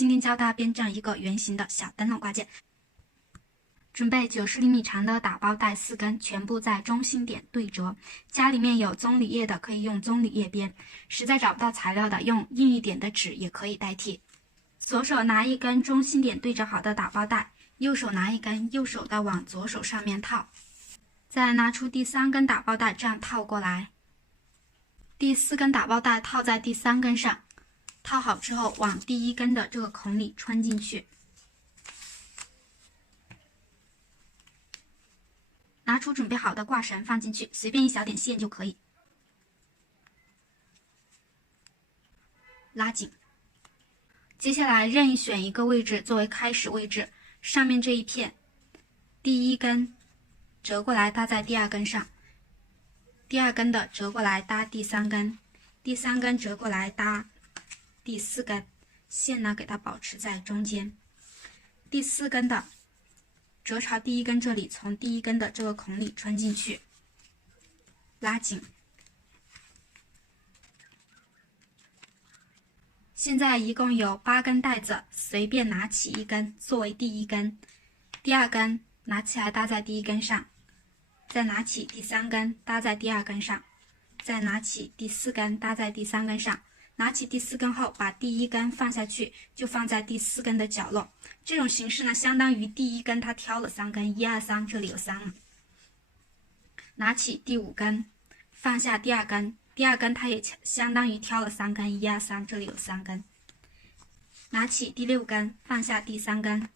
今天教大家编这一个圆形的小灯笼挂件。准备90厘米长的打包带4根，全部在中心点对折。家里面有棕榈叶的可以用棕榈叶编，实在找不到材料的，用硬一点的纸也可以代替。左手拿一根中心点对折好的打包带，右手拿一根，右手的往左手上面套，再拿出第3根打包带，这样套过来。第4根打包带套在第3根上，套好之后往第1根的这个孔里穿进去。拿出准备好的挂绳放进去，随便一小点线就可以。拉紧。接下来任意选一个位置作为开始位置，上面这一片，第1根折过来搭在第2根上，第2根的折过来搭第3根，第3根折过来搭第4根，线呢给它保持在中间。第4根的折朝第1根这里，从第1根的这个孔里穿进去，拉紧。现在一共有8根带子，随便拿起一根作为第1根，第2根拿起来搭在第1根上，再拿起第3根搭在第2根上，再拿起第4根搭在第3根上。拿起第4根后，把第1根放下去，就放在第4根的角落。这种形式呢，相当于第1根它挑了3根，1、2、3，这里有3了。拿起第5根，放下第2根，第2根它也相当于挑了3根，1、2、3，这里有3根。拿起第6根，放下第3根，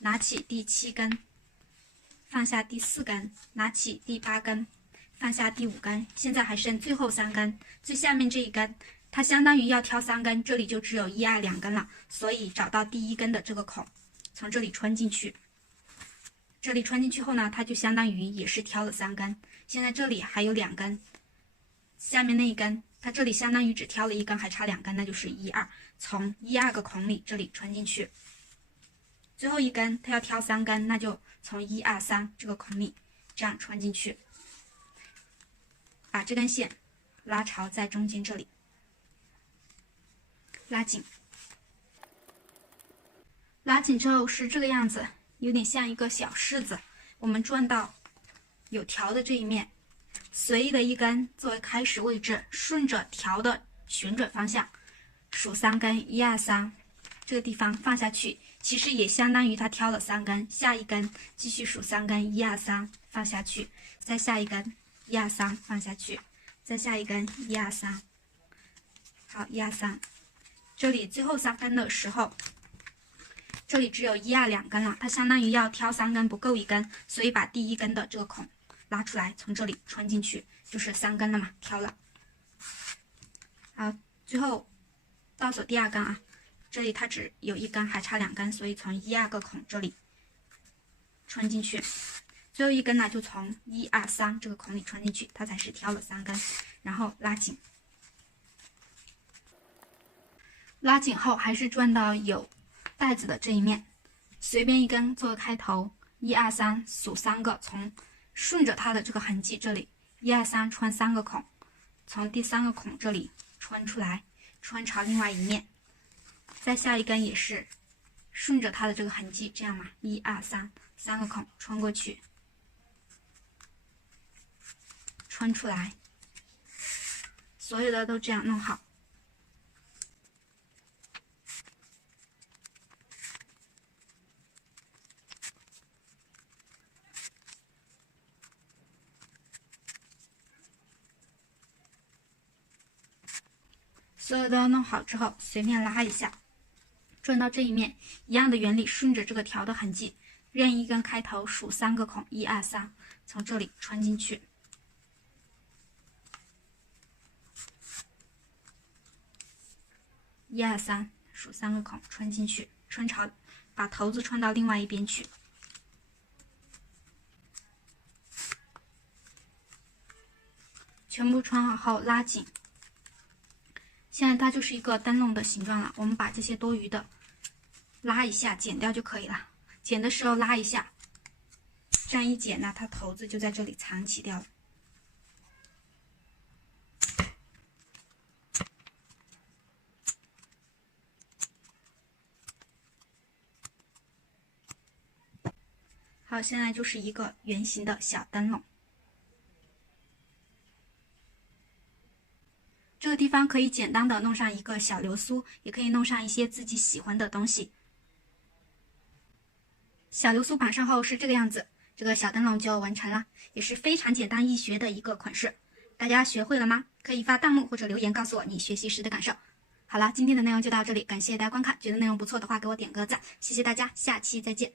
拿起第7根，放下第4根，拿起第8根，放下第5根。现在还剩最后3根，最下面这一根。它相当于要挑3根，这里就只有1、2、2根了，所以找到第1根的这个孔，从这里穿进去。这里穿进去后呢，它就相当于也是挑了3根。现在这里还有2根，下面那一根，它这里相当于只挑了1根，还差2根，那就是1、2，从1、2个孔里这里穿进去。最后一根它要挑3根，那就从1、2、3这个孔里这样穿进去，把这根线拉朝在中间这里。拉紧，拉紧之后是这个样子，有点像一个小柿子。我们转到有条的这一面，随意的一根作为开始位置，顺着条的旋转方向数3根，1、2、3，这个地方放下去，其实也相当于它挑了3根。下一根继续数3根，1、2、3，放下去，再下一根1、2、3，放下去，再下一根1、2、3，好，1、2、3。这里最后3根的时候，这里只有1、2、2根了，它相当于要挑3根，不够1根，所以把第1根的这个孔拉出来，从这里穿进去，就是3根了嘛，挑了。好，最后倒数第2根啊，这里它只有1根，还差2根，所以从1、2个孔这里穿进去。最后一根呢，就从1、2、3这个孔里穿进去，它才是挑了3根，然后拉紧。拉紧后还是转到有带子的这一面，随便一根做个开头，1、2、3，数3个，从顺着它的这个痕迹这里，1、2、3穿3个孔，从第3个孔这里穿出来，穿朝另外一面。再下一根也是顺着它的这个痕迹，这样嘛，1、2、3，3个孔穿过去，穿出来，所有的都这样弄好。所有都弄好之后，随便拉一下，转到这一面，一样的原理，顺着这个条的痕迹，任意一根开头数3个孔，1、2、3，从这里穿进去。1、2、3，数3个孔，穿进去，穿朝，把头子穿到另外一边去。全部穿好后拉紧。现在它就是一个灯笼的形状了，我们把这些多余的拉一下，剪掉就可以了。剪的时候拉一下，这样一剪呢，它头子就在这里藏起掉了。好，现在就是一个圆形的小灯笼。这个地方可以简单的弄上一个小流苏，也可以弄上一些自己喜欢的东西。小流苏绑上后是这个样子，这个小灯笼就完成了，也是非常简单易学的一个款式。大家学会了吗？可以发弹幕或者留言告诉我你学习时的感受。好了，今天的内容就到这里，感谢大家观看，觉得内容不错的话给我点个赞，谢谢大家，下期再见。